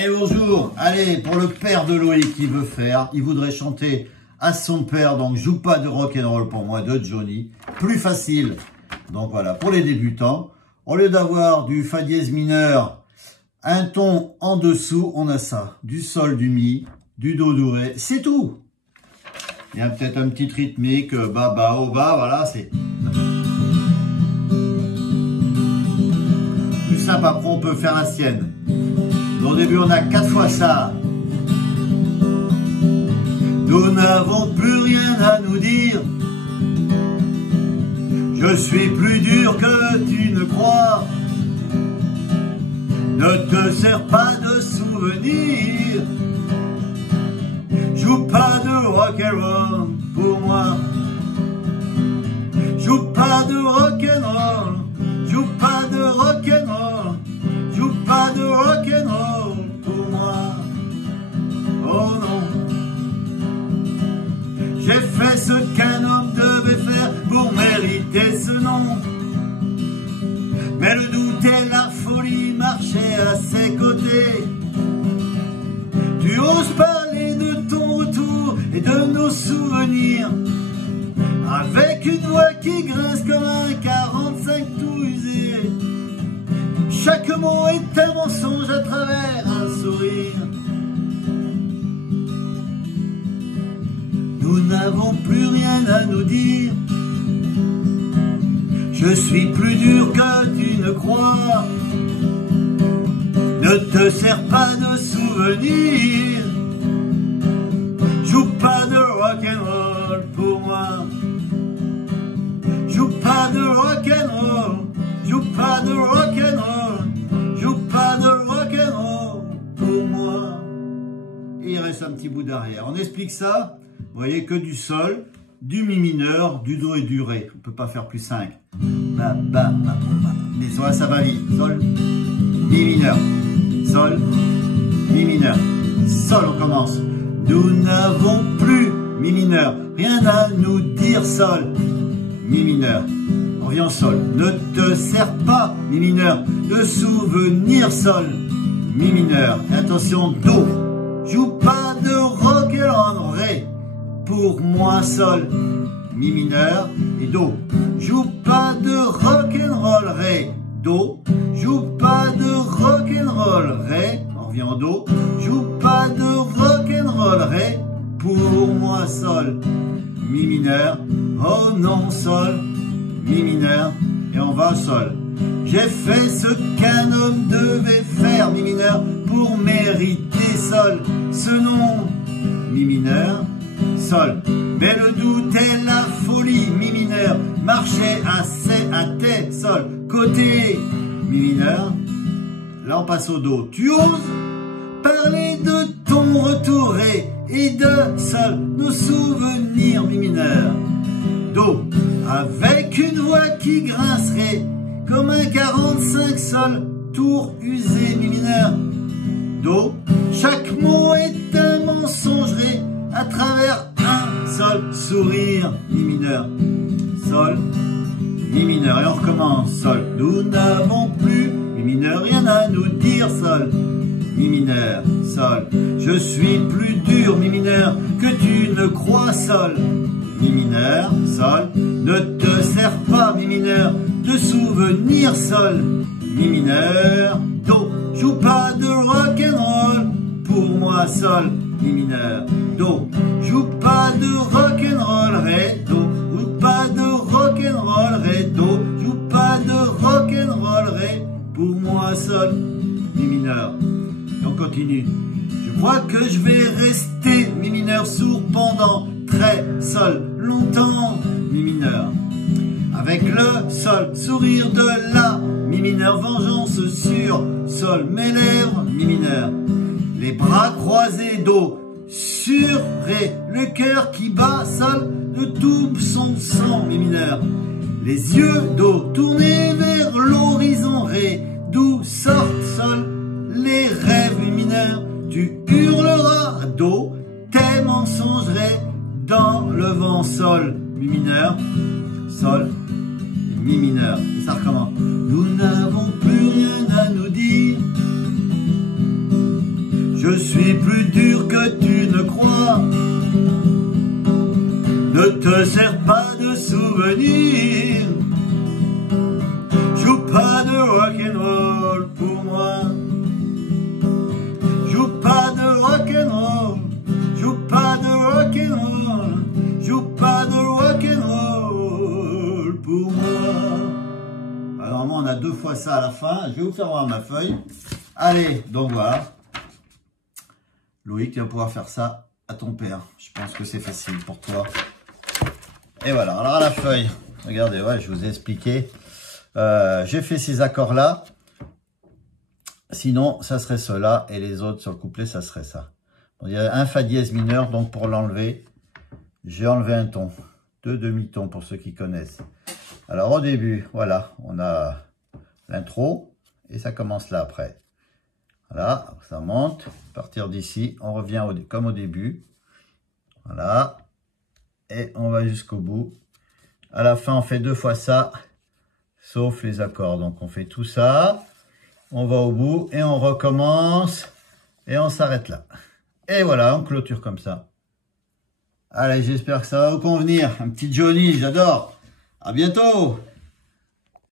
Eh bonjour, allez, pour le père de Loïc qui veut faire, il voudrait chanter à son père, donc joue pas de rock'n'roll pour moi de Johnny, plus facile. Donc voilà, pour les débutants, au lieu d'avoir du fa dièse mineur, un ton en dessous, on a ça, du sol, du mi, du do, do, ré, c'est tout. Il y a peut-être un petit rythmique, bas, bas, haut, bas, voilà, c'est... Plus simple, après on peut faire la sienne. Au début, on a 4 fois ça. Nous n'avons plus rien à nous dire. Je suis plus dur que tu ne crois. Ne te sers pas de souvenirs. Joue pas de rock'n'roll pour moi. Joue pas de rock'n'roll. Joue pas de rock'n'roll. Joue pas de rock'n'roll pour moi. Oh non. J'ai fait ce qu'un homme devait faire pour mériter ce nom. Mais le doute et la folie marchaient à ses côtés. Tu oses parler de ton retour et de nos souvenirs, avec une voix qui grince comme un 45 tout usé. Chaque mot est un mensonge à travers un sourire. Nous n'avons plus rien à nous dire. Je suis plus dur que tu ne crois. Ne te sers pas de souvenirs. Joue pas de rock'n'roll pour moi. Joue pas de rock'n'roll. Joue pas de rock'n'roll. Joue pas de rock'n'roll pour moi. Et il reste un petit bout d'arrière. On explique ça. Vous voyez que du sol, du mi mineur, du do et du ré. On ne peut pas faire plus 5. Ba, ba, ba, ba. Mais voilà, ça va vite. Sol, mi mineur. Sol, mi mineur. Sol, on commence. Nous n'avons plus mi mineur. Rien à nous dire, sol. Mi mineur. On revient au sol. Ne te sers pas, mi mineur, de souvenir, sol. Mi mineur. Et attention, do. Joue pas de rock'n'roll, ré. Pour moi, sol, mi mineur et do. Joue pas de rock'n'roll, ré, do. Joue pas de rock'n'roll, ré. On revient au do. Joue pas de rock'n'roll, ré. Pour moi, sol, mi mineur. Oh non, sol, mi mineur. Et on va au sol. J'ai fait ce qu'un homme devait faire, mi mineur, pour mériter sol. Ce nom, mi mineur. Sol, mais le doute et la folie, mi mineur, marchaient à tes, sol, côté, mi mineur. Là on passe au do. Tu oses parler de ton retour, ré, et de sol, nos souvenirs, mi mineur. Do, avec une voix qui grincerait comme un 45 sol, tour usé, mi mineur. Do, chaque mot est un mensonge, ré, à travers un sol, sourire, mi mineur, sol, mi mineur, et on recommence, sol, nous n'avons plus, mi mineur, rien à nous dire, sol, mi mineur, sol, je suis plus dur, mi mineur, que tu ne crois, sol, mi mineur, sol, ne te sers pas, mi mineur, de souvenirs, sol, mi mineur, do, joue pas de rock'n'roll, pour moi, sol, mi mineur, do, joue pas de rock'n'roll, ré, do, joue pas de rock'n'roll, ré, do, joue pas de rock'n'roll, ré, pour moi, sol, mi mineur. Et on continue. Je crois que je vais rester, mi mineur, sourd pendant très sol, longtemps, mi mineur. Avec le sol, sourire de la, mi mineur, vengeance sur sol, mes lèvres, mi mineur. Les bras croisés, do, sur ré, le cœur qui bat, sol, de tout son sang, mi mineur. Les yeux, do, tournés vers l'horizon, ré, d'où sortent, sol, les rêves, mi mineur. Tu hurleras, do, tes mensonges, ré, dans le vent, sol, mi mineur, sol, mi mineur. Et ça recommence. Nous n'avons plus rien à nous dire. Je suis plus dur que tu ne crois. Ne te sers pas de souvenirs. Joue pas de rock'n'roll pour moi. Joue pas de rock'n'roll. Joue pas de rock'n'roll. Joue pas de rock'n'roll pour moi. Alors normalement on a 2 fois ça à la fin. Je vais vous faire voir ma feuille. Allez, donc voilà. Loïc, tu vas pouvoir faire ça à ton père. Je pense que c'est facile pour toi. Et voilà, alors à la feuille, regardez, ouais, je vous ai expliqué. J'ai fait ces accords-là. Sinon, ça serait cela. Et les autres sur le couplet, ça serait ça. Donc, il y a un Fa dièse mineur, donc pour l'enlever, j'ai enlevé un ton. 2 demi-tons pour ceux qui connaissent. Alors au début, voilà, on a l'intro. Et ça commence là après. Voilà, ça monte. À partir d'ici, on revient comme au début. Voilà. Et on va jusqu'au bout. À la fin, on fait 2 fois ça, sauf les accords. Donc, on fait tout ça. On va au bout et on recommence. Et on s'arrête là. Et voilà, on clôture comme ça. Allez, j'espère que ça va vous convenir. Un petit Johnny, j'adore. À bientôt.